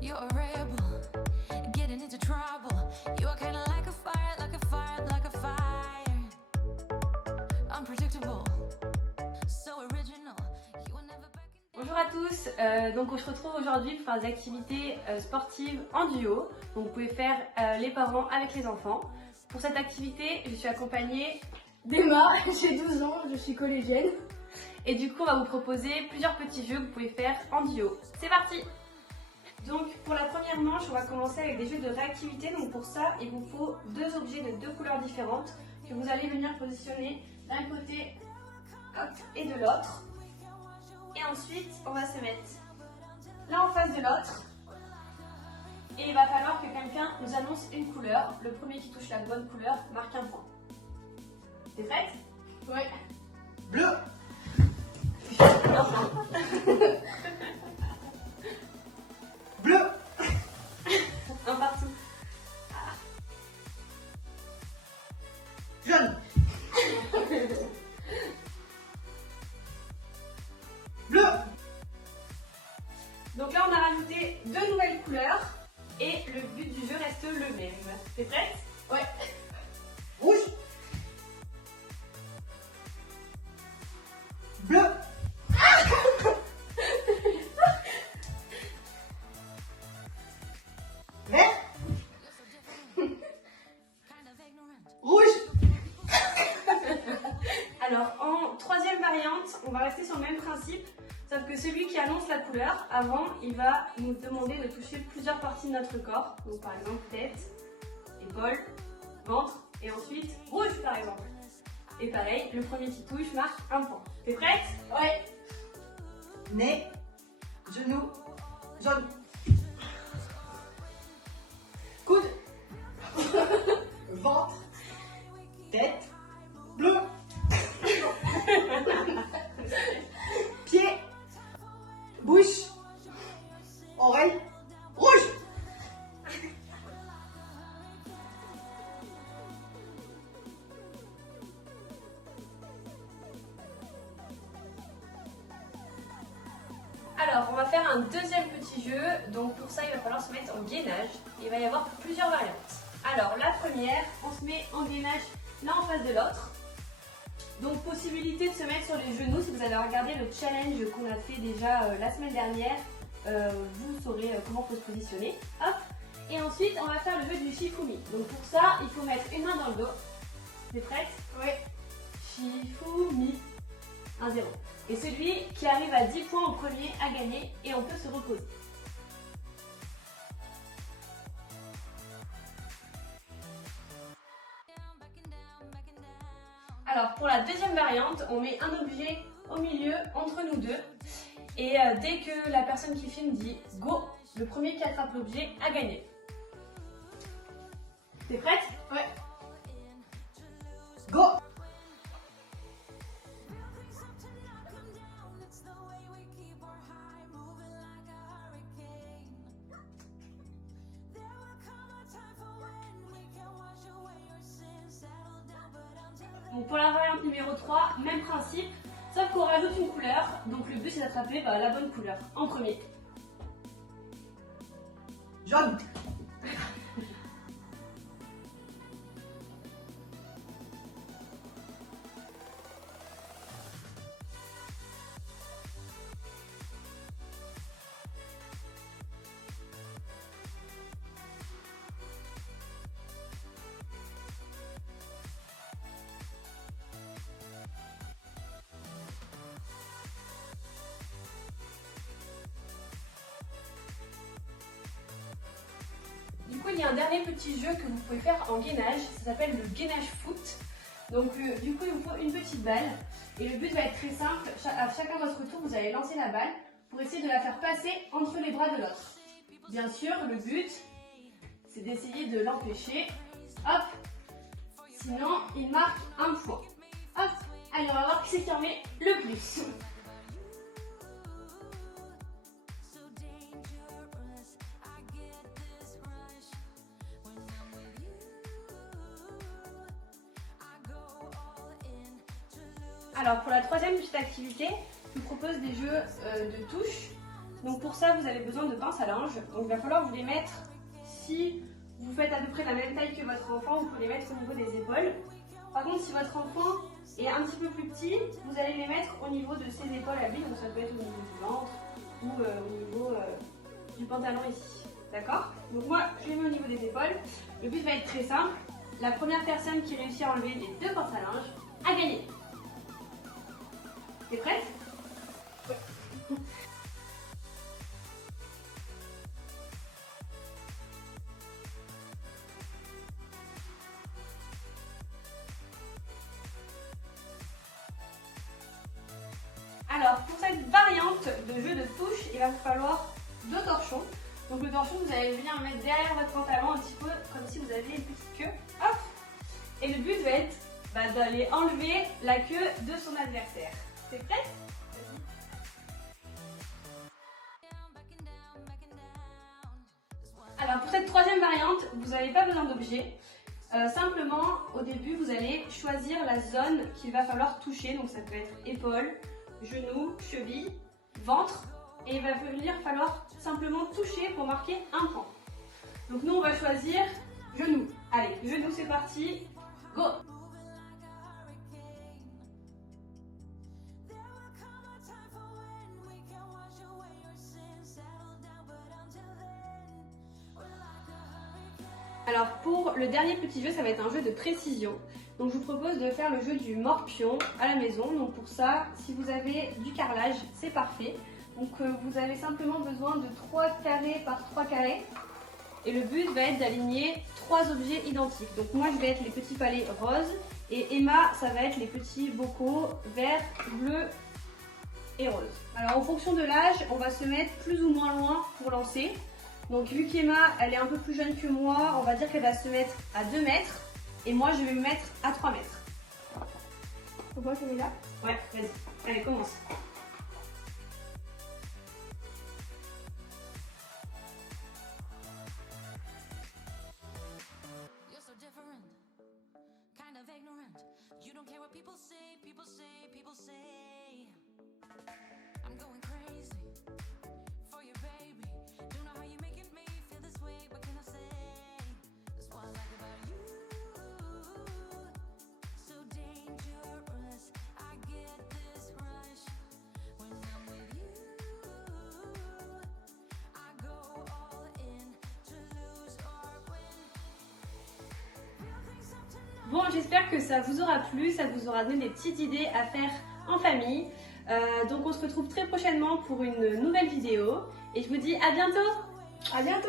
You're a rebel, getting into trouble. You are kinda like a fire, like a fire, like a fire. Unpredictable, so original. You were never back in. Bonjour à tous, donc on se retrouve aujourd'hui pour faire des activités sportives en duo. Donc vous pouvez faire les parents avec les enfants. Pour cette activité, je suis accompagnée d'Emma, j'ai 12 ans, je suis collégienne. et du coup on va vous proposer plusieurs petits jeux que vous pouvez faire en duo. C'est parti! Donc pour la première manche, on va commencer avec des jeux de réactivité. Donc pour ça, il vous faut deux objets de deux couleurs différentes que vous allez venir positionner d'un côté hop, et de l'autre. Et ensuite, on va se mettre l'un en face de l'autre. Et il va falloir que quelqu'un nous annonce une couleur. Le premier qui touche la bonne couleur marque un point. T'es prête? Ouais. Bleu. Bleu. Un partout. Jaune. Bleu. Donc là, on a rajouté deux nouvelles couleurs. Et le but du jeu reste le même. T'es prête? Ouais. Rouge. Bleu. Vert. Rouge. Alors, en troisième variante, on va rester sur le même principe, sauf que celui qui annonce la couleur, avant, il va nous demander de toucher plusieurs parties de notre corps. Donc, par exemple, tête, épaule, ventre, et ensuite rouge, par exemple. Et pareil, le premier qui touche marque un point. T'es prête? Ouais. Nez. Genou. Jaune. Coude. Ventre. Tête. Bleu. Pied. Bouche. Oreille. Rouge. Alors, on va faire un deuxième petit jeu. Donc, pour ça, il va falloir se mettre en gainage. Il va y avoir plusieurs variantes. Alors, la première, on se met en gainage l'un en face de l'autre. Donc, possibilité de se mettre sur les genoux. Si vous avez regardé le challenge qu'on a fait déjà la semaine dernière, vous saurez comment il faut se positionner. Hop. Et ensuite, on va faire le jeu du Shifumi. Donc, pour ça, il faut mettre une main dans le dos. T'es prête? Ouais. Shifumi. 1-0. Et celui qui arrive à 10 points en premier a gagné et on peut se reposer. Alors pour la deuxième variante, on met un objet au milieu entre nous deux. Et dès que la personne qui filme dit go, le premier qui attrape l'objet a gagné. T'es prête? Ouais. Go. Donc pour la variante numéro 3, même principe, sauf qu'on rajoute une couleur. Donc le but c'est d'attraper la bonne couleur en premier. Jaune. Du coup, il y a un dernier petit jeu que vous pouvez faire en gainage, ça s'appelle le gainage foot. Donc du coup, il vous faut une petite balle et le but va être très simple. À chacun de votre tour, vous allez lancer la balle pour essayer de la faire passer entre les bras de l'autre. Bien sûr, le but, c'est d'essayer de l'empêcher. Hop. Sinon, il marque un point. Hop. Allez, on va voir qui c'est qui en met le plus. Alors pour la troisième petite activité, je vous propose des jeux de touches. Donc pour ça, vous avez besoin de pinces à linge. Donc il va falloir vous les mettre, si vous faites à peu près la même taille que votre enfant, vous pouvez les mettre au niveau des épaules. Par contre, si votre enfant est un petit peu plus petit, vous allez les mettre au niveau de ses épaules à lui. Donc ça peut être au niveau du ventre ou au niveau du pantalon ici. D'accord? Donc moi, je les mets au niveau des épaules. Le but va être très simple. La première personne qui réussit à enlever les 2 pinces à linge a gagné. T'es prête? Ouais. Alors, pour cette variante de jeu de touche, il va vous falloir 2 torchons. Donc le torchon, vous allez venir mettre derrière votre pantalon un petit peu comme si vous aviez une petite queue. Hop! Et le but va être d'aller enlever la queue de son adversaire. T'es prête? Alors pour cette troisième variante, vous n'avez pas besoin d'objets. Simplement, au début, vous allez choisir la zone qu'il va falloir toucher. Donc ça peut être épaule, genou, cheville, ventre. Et il va falloir simplement toucher pour marquer un point. Donc nous, on va choisir genou. Allez, genou, c'est parti. Go! Alors pour le dernier petit jeu, ça va être un jeu de précision. Donc je vous propose de faire le jeu du morpion à la maison. Donc pour ça, si vous avez du carrelage, c'est parfait. Donc vous avez simplement besoin de 3 carrés par 3 carrés. Et le but va être d'aligner 3 objets identiques. Donc moi je vais être les petits palets roses. Et Emma, ça va être les petits bocaux vert, bleu et rose. Alors en fonction de l'âge, on va se mettre plus ou moins loin pour lancer. Donc vu qu'Emma, elle est un peu plus jeune que moi, on va dire qu'elle va se mettre à 2 mètres. Et moi, je vais me mettre à 3 mètres. Faut pas que là? Ouais, vas-y. Allez, commence. You're so different, kind of ignorant. You don't care what people say, people say, people say. I'm going crazy for you, baby. Don't know how you're making me feel this way. What can I say? That's what I like about you. So dangerous. I get this rush when I'm with you. I go all in to lose or win. Real things up tonight. Bon, j'espère que ça vous aura plu, ça vous aura donné des petites idées à faire en famille. Donc on se retrouve très prochainement pour une nouvelle vidéo. Et je vous dis à bientôt! À bientôt.